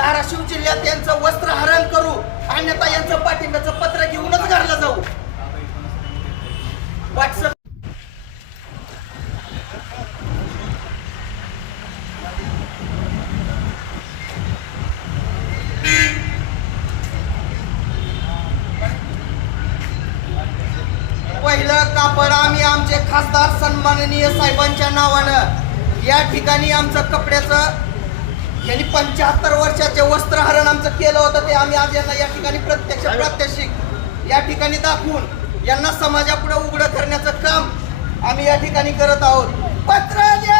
धाराशिव जिल्ह्यात यांचं वस्त्रहरण करू, अन्यथा यांचं पाठिंब्याचं पत्र घेऊनच घरला जाऊ. व्हॉट्सअप पहिलं कापड आम्ही आमचे खासदार सन्माननीय साहेबांच्या नावानं या ठिकाणी आमचं कपड्याचं यांनी 75 वर्षाचे वस्त्रहरण आमचं केलं होतं ते आम्ही आज यांना या ठिकाणी प्रत्यक्ष प्रात्यक्षिक या ठिकाणी दाखवून यांना समाजापुढे उघडं करण्याचं काम आम्ही या ठिकाणी करत आहोत. पत्र द्या.